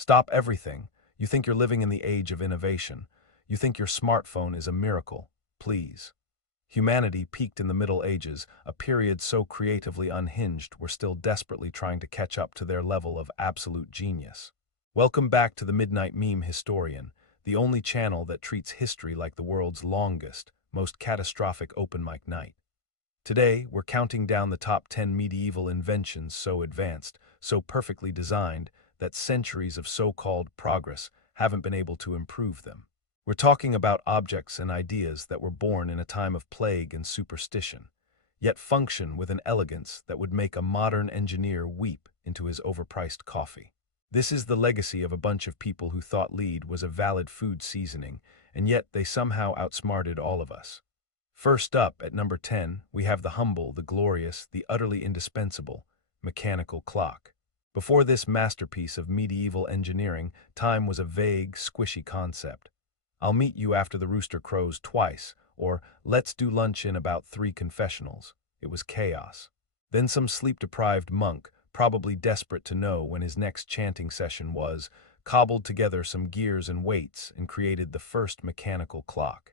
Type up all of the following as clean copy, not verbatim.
Stop everything. You think you're living in the age of innovation. You think your smartphone is a miracle. Please. Humanity peaked in the Middle Ages, a period so creatively unhinged we're still desperately trying to catch up to their level of absolute genius. Welcome back to the Midnight Meme Historian, the only channel that treats history like the world's longest, most catastrophic open mic night. Today, we're counting down the top 10 medieval inventions so advanced, so perfectly designed, that centuries of so-called progress haven't been able to improve them. We're talking about objects and ideas that were born in a time of plague and superstition, yet function with an elegance that would make a modern engineer weep into his overpriced coffee. This is the legacy of a bunch of people who thought lead was a valid food seasoning, and yet they somehow outsmarted all of us. First up, at number 10, we have the humble, the glorious, the utterly indispensable mechanical clock. Before this masterpiece of medieval engineering, time was a vague, squishy concept. I'll meet you after the rooster crows twice, or let's do lunch in about 3 confessionals. It was chaos. Then some sleep-deprived monk, probably desperate to know when his next chanting session was, cobbled together some gears and weights and created the first mechanical clock.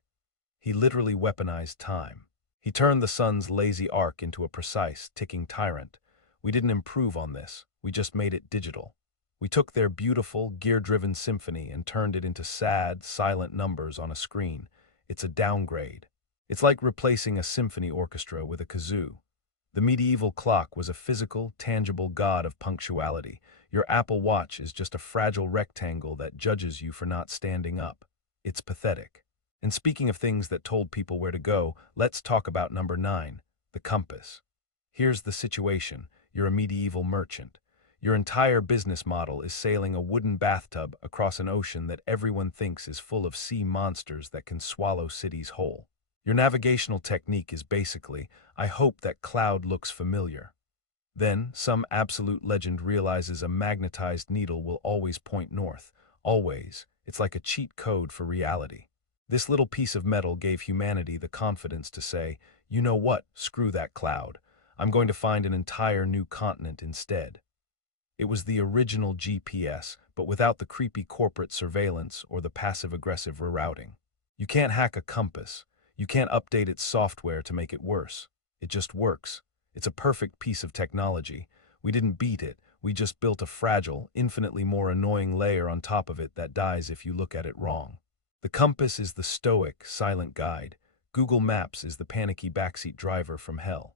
He literally weaponized time. He turned the sun's lazy arc into a precise, ticking tyrant. We didn't improve on this, we just made it digital. We took their beautiful, gear-driven symphony and turned it into sad, silent numbers on a screen. It's a downgrade. It's like replacing a symphony orchestra with a kazoo. The medieval clock was a physical, tangible god of punctuality. Your Apple Watch is just a fragile rectangle that judges you for not standing up. It's pathetic. And speaking of things that told people where to go, let's talk about number 9, the compass. Here's the situation. You're a medieval merchant. Your entire business model is sailing a wooden bathtub across an ocean that everyone thinks is full of sea monsters that can swallow cities whole. Your navigational technique is basically, I hope that cloud looks familiar. Then, some absolute legend realizes a magnetized needle will always point north. Always. It's like a cheat code for reality. This little piece of metal gave humanity the confidence to say, you know what, screw that cloud. I'm going to find an entire new continent instead. It was the original GPS, but without the creepy corporate surveillance or the passive-aggressive rerouting. You can't hack a compass. You can't update its software to make it worse. It just works. It's a perfect piece of technology. We didn't beat it. We just built a fragile, infinitely more annoying layer on top of it that dies if you look at it wrong. The compass is the stoic, silent guide. Google Maps is the panicky backseat driver from hell.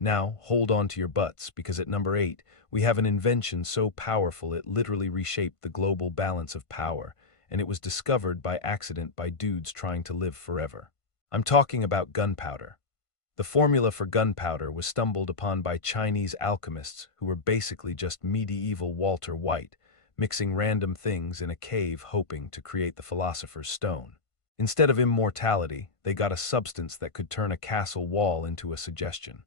Now, hold on to your butts, because at number 8, we have an invention so powerful it literally reshaped the global balance of power, and it was discovered by accident by dudes trying to live forever. I'm talking about gunpowder. The formula for gunpowder was stumbled upon by Chinese alchemists who were basically just medieval Walter White, mixing random things in a cave hoping to create the philosopher's stone. Instead of immortality, they got a substance that could turn a castle wall into a suggestion.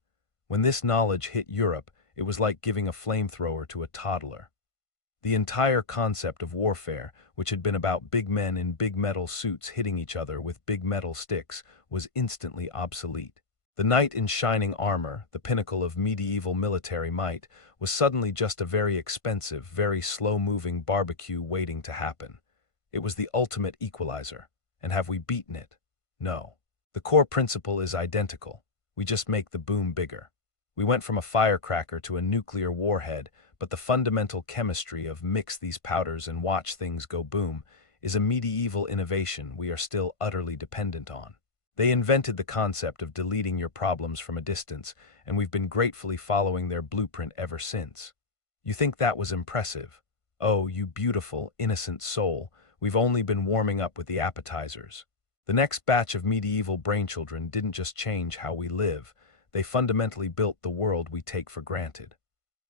When this knowledge hit Europe, it was like giving a flamethrower to a toddler. The entire concept of warfare, which had been about big men in big metal suits hitting each other with big metal sticks, was instantly obsolete. The knight in shining armor, the pinnacle of medieval military might, was suddenly just a very expensive, very slow-moving barbecue waiting to happen. It was the ultimate equalizer. And have we beaten it? No. The core principle is identical. We just make the boom bigger. We went from a firecracker to a nuclear warhead, but the fundamental chemistry of mix these powders and watch things go boom is a medieval innovation we are still utterly dependent on. They invented the concept of deleting your problems from a distance, and we've been gratefully following their blueprint ever since. You think that was impressive? Oh, you beautiful, innocent soul, we've only been warming up with the appetizers. The next batch of medieval brainchildren didn't just change how we live, they fundamentally built the world we take for granted.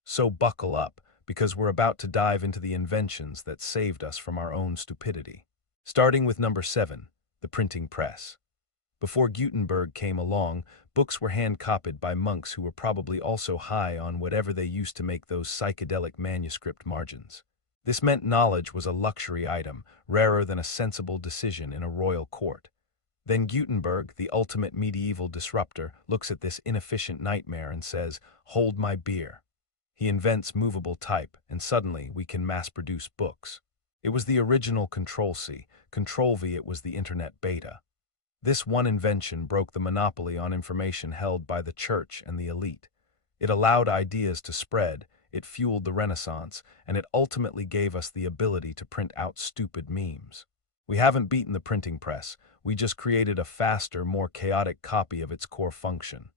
So buckle up, because we're about to dive into the inventions that saved us from our own stupidity. Starting with number 7, the printing press. Before Gutenberg came along, books were hand-copied by monks who were probably also high on whatever they used to make those psychedelic manuscript margins. This meant knowledge was a luxury item, rarer than a sensible decision in a royal court. Then Gutenberg, the ultimate medieval disruptor, looks at this inefficient nightmare and says, "Hold my beer." He invents movable type, and suddenly we can mass-produce books. It was the original Control-C. Control-V, it was the Internet beta. This one invention broke the monopoly on information held by the church and the elite. It allowed ideas to spread, it fueled the Renaissance, and it ultimately gave us the ability to print out stupid memes. We haven't beaten the printing press, we just created a faster, more chaotic copy of its core function.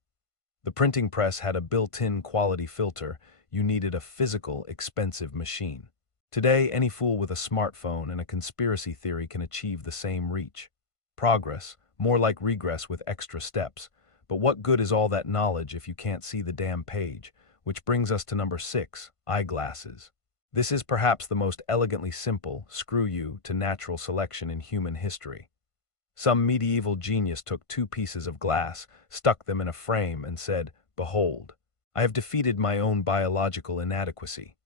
The printing press had a built-in quality filter. You needed a physical, expensive machine. Today, any fool with a smartphone and a conspiracy theory can achieve the same reach. Progress, more like regress with extra steps. But what good is all that knowledge if you can't see the damn page? Which brings us to number 6, eyeglasses. This is perhaps the most elegantly simple, screw you, to natural selection in human history. Some medieval genius took 2 pieces of glass, stuck them in a frame, and said, "Behold, I have defeated my own biological inadequacy."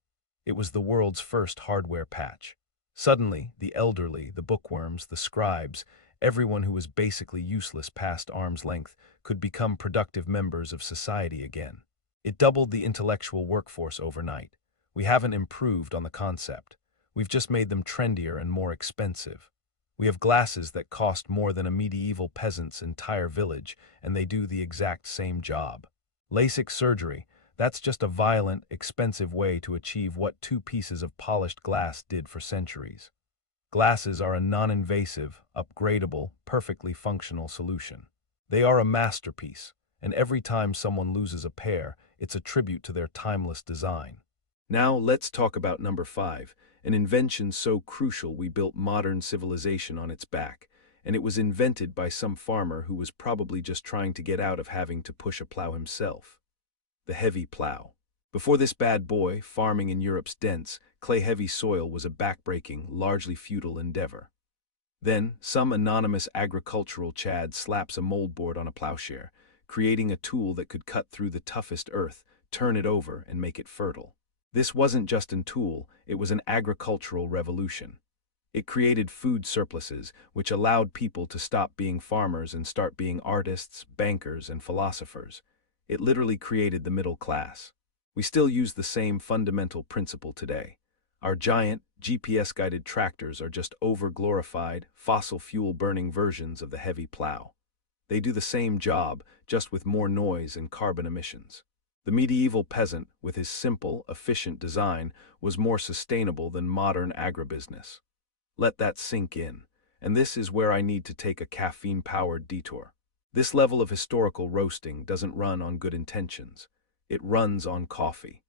It was the world's first hardware patch. Suddenly, the elderly, the bookworms, the scribes, everyone who was basically useless past arm's length could become productive members of society again. It doubled the intellectual workforce overnight. We haven't improved on the concept. We've just made them trendier and more expensive. We have glasses that cost more than a medieval peasant's entire village, and they do the exact same job. LASIK surgery, that's just a violent, expensive way to achieve what 2 pieces of polished glass did for centuries. Glasses are a non-invasive, upgradable, perfectly functional solution. They are a masterpiece, and every time someone loses a pair, it's a tribute to their timeless design. Now let's talk about number 5, an invention so crucial we built modern civilization on its back, and it was invented by some farmer who was probably just trying to get out of having to push a plow himself. The heavy plow. Before this bad boy, farming in Europe's dense, clay-heavy soil was a backbreaking, largely futile endeavor. Then, some anonymous agricultural chad slaps a moldboard on a plowshare, creating a tool that could cut through the toughest earth, turn it over, and make it fertile. This wasn't just a tool, it was an agricultural revolution. It created food surpluses, which allowed people to stop being farmers and start being artists, bankers, and philosophers. It literally created the middle class. We still use the same fundamental principle today. Our giant, GPS-guided tractors are just over-glorified, fossil fuel-burning versions of the heavy plow. They do the same job, just with more noise and carbon emissions. The medieval peasant, with his simple, efficient design, was more sustainable than modern agribusiness. Let that sink in, and this is where I need to take a caffeine-powered detour. This level of historical roasting doesn't run on good intentions. It runs on coffee.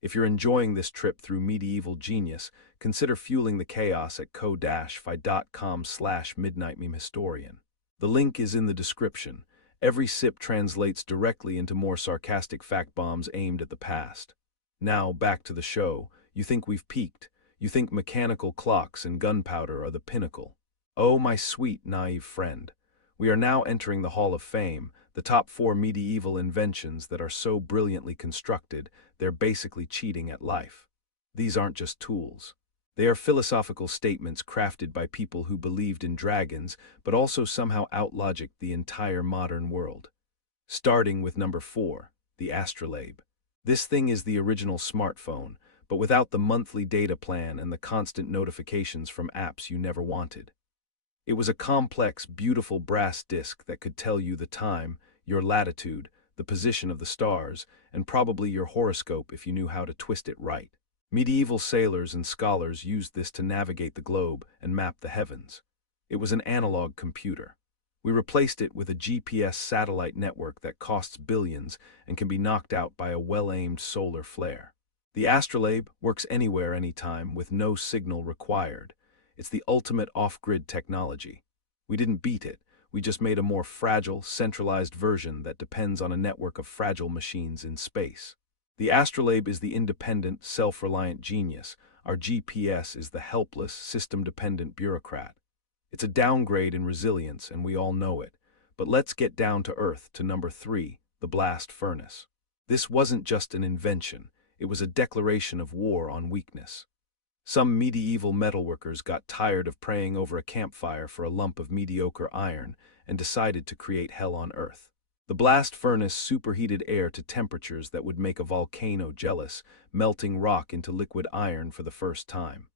If you're enjoying this trip through medieval genius, consider fueling the chaos at ko-fi.com/midnightmemehistorian. The link is in the description. Every sip translates directly into more sarcastic fact bombs aimed at the past. Now, back to the show. You think we've peaked. You think mechanical clocks and gunpowder are the pinnacle. Oh, my sweet, naive friend. We are now entering the Hall of Fame, the top 4 medieval inventions that are so brilliantly constructed, they're basically cheating at life. These aren't just tools. They are philosophical statements crafted by people who believed in dragons, but also somehow out-logicked the entire modern world. Starting with number 4, the astrolabe. This thing is the original smartphone, but without the monthly data plan and the constant notifications from apps you never wanted. It was a complex, beautiful brass disc that could tell you the time, your latitude, the position of the stars, and probably your horoscope if you knew how to twist it right. Medieval sailors and scholars used this to navigate the globe and map the heavens. It was an analog computer. We replaced it with a GPS satellite network that costs billions and can be knocked out by a well-aimed solar flare. The astrolabe works anywhere, anytime, with no signal required. It's the ultimate off-grid technology. We didn't beat it, we just made a more fragile, centralized version that depends on a network of fragile machines in space. The astrolabe is the independent, self-reliant genius. Our GPS is the helpless, system-dependent bureaucrat. It's a downgrade in resilience, and we all know it. But let's get down to earth, to number 3, the blast furnace. This wasn't just an invention, it was a declaration of war on weakness. Some medieval metalworkers got tired of praying over a campfire for a lump of mediocre iron and decided to create hell on earth. The blast furnace superheated air to temperatures that would make a volcano jealous, melting rock into liquid iron for the first time.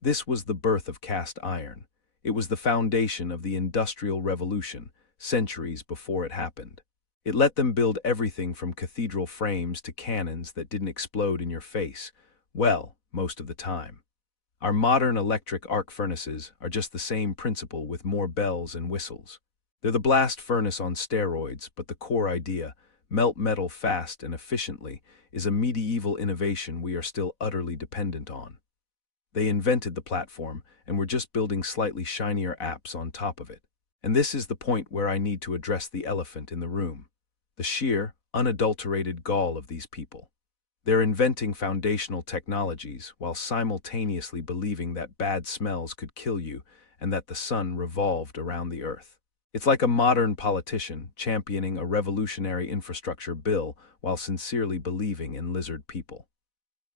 This was the birth of cast iron. It was the foundation of the Industrial Revolution, centuries before it happened. It let them build everything from cathedral frames to cannons that didn't explode in your face, well, most of the time. Our modern electric arc furnaces are just the same principle with more bells and whistles. They're the blast furnace on steroids, but the core idea, melt metal fast and efficiently, is a medieval innovation we are still utterly dependent on. They invented the platform, and we're just building slightly shinier apps on top of it. And this is the point where I need to address the elephant in the room. The sheer, unadulterated gall of these people. They're inventing foundational technologies while simultaneously believing that bad smells could kill you and that the sun revolved around the earth. It's like a modern politician championing a revolutionary infrastructure bill while sincerely believing in lizard people.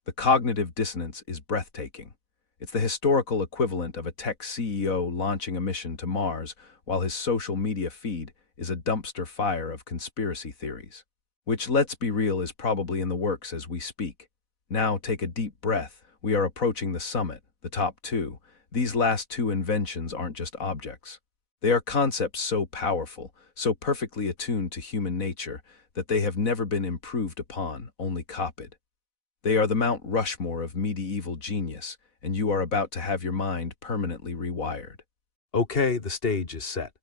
The cognitive dissonance is breathtaking. It's the historical equivalent of a tech CEO launching a mission to Mars while his social media feed is a dumpster fire of conspiracy theories. Which, let's be real, is probably in the works as we speak. Now take a deep breath. We are approaching the summit, the top two. These last two inventions aren't just objects. They are concepts so powerful, so perfectly attuned to human nature, that they have never been improved upon, only copied. They are the Mount Rushmore of medieval genius, and you are about to have your mind permanently rewired. Okay, the stage is set.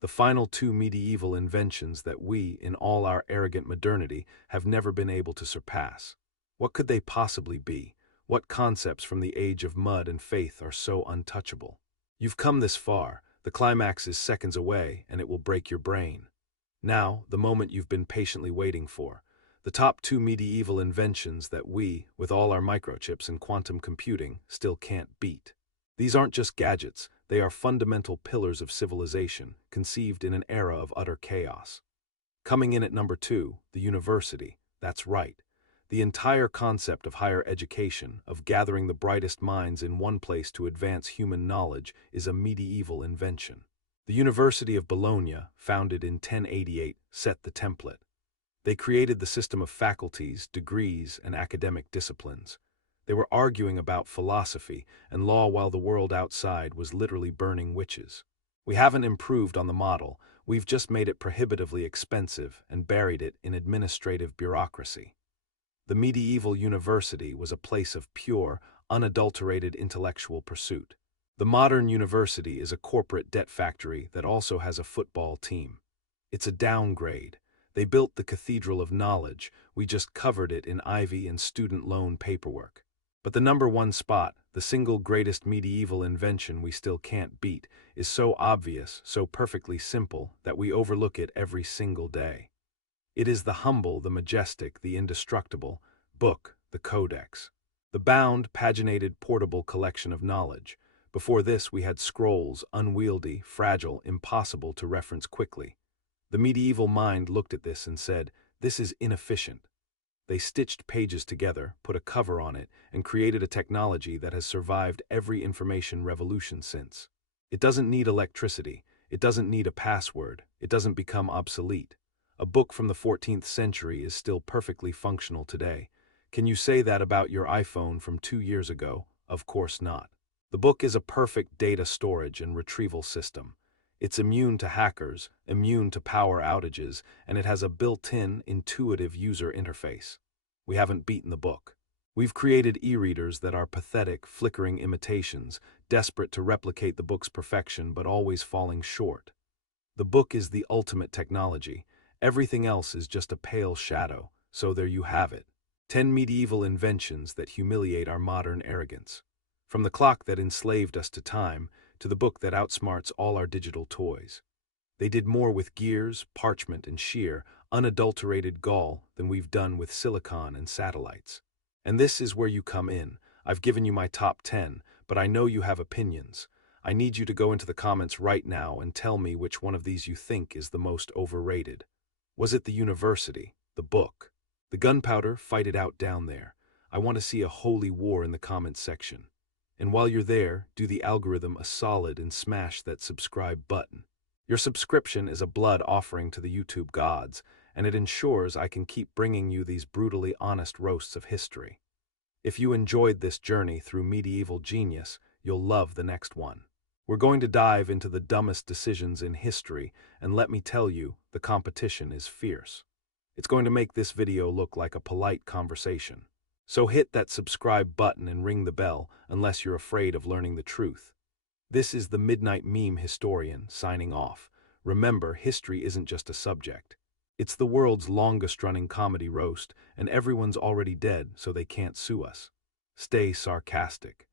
The final two medieval inventions that we, in all our arrogant modernity, have never been able to surpass. What could they possibly be? What concepts from the age of mud and faith are so untouchable? You've come this far, the climax is seconds away, and it will break your brain. Now, the moment you've been patiently waiting for. The top two medieval inventions that we, with all our microchips and quantum computing, still can't beat. These aren't just gadgets, they are fundamental pillars of civilization, conceived in an era of utter chaos. Coming in at number 2, the university. That's right. The entire concept of higher education, of gathering the brightest minds in one place to advance human knowledge, is a medieval invention. The University of Bologna, founded in 1088, set the template. They created the system of faculties, degrees, and academic disciplines. They were arguing about philosophy and law while the world outside was literally burning witches. We haven't improved on the model, we've just made it prohibitively expensive and buried it in administrative bureaucracy. The medieval university was a place of pure, unadulterated intellectual pursuit. The modern university is a corporate debt factory that also has a football team. It's a downgrade. They built the cathedral of knowledge, we just covered it in ivy and student loan paperwork. But the number one spot, the single greatest medieval invention we still can't beat, is so obvious, so perfectly simple, that we overlook it every single day. It is the humble, the majestic, the indestructible book, the codex. The bound, paginated, portable collection of knowledge. Before this we had scrolls, unwieldy, fragile, impossible to reference quickly. The medieval mind looked at this and said, "This is inefficient." They stitched pages together, put a cover on it, and created a technology that has survived every information revolution since. It doesn't need electricity, it doesn't need a password, it doesn't become obsolete. A book from the 14th century is still perfectly functional today. Can you say that about your iPhone from 2 years ago? Of course not. The book is a perfect data storage and retrieval system. It's immune to hackers, immune to power outages, and it has a built-in, intuitive user interface. We haven't beaten the book. We've created e-readers that are pathetic, flickering imitations, desperate to replicate the book's perfection but always falling short. The book is the ultimate technology. Everything else is just a pale shadow, so there you have it. 10 medieval inventions that humiliate our modern arrogance. From the clock that enslaved us to time, to the book that outsmarts all our digital toys. They did more with gears, parchment, and sheer, unadulterated gall than we've done with silicon and satellites. And this is where you come in. I've given you my top 10, but I know you have opinions. I need you to go into the comments right now and tell me which one of these you think is the most overrated. Was it the university, the book, the gunpowder? Fight it out down there. I want to see a holy war in the comments section. And while you're there, do the algorithm a solid and smash that subscribe button. Your subscription is a blood offering to the YouTube gods, and it ensures I can keep bringing you these brutally honest roasts of history. If you enjoyed this journey through medieval genius, you'll love the next one. We're going to dive into the dumbest decisions in history, and let me tell you, the competition is fierce. It's going to make this video look like a polite conversation. So hit that subscribe button and ring the bell unless you're afraid of learning the truth. This is the Midnight Meme Historian signing off. Remember, history isn't just a subject. It's the world's longest-running comedy roast, and everyone's already dead, so they can't sue us. Stay sarcastic.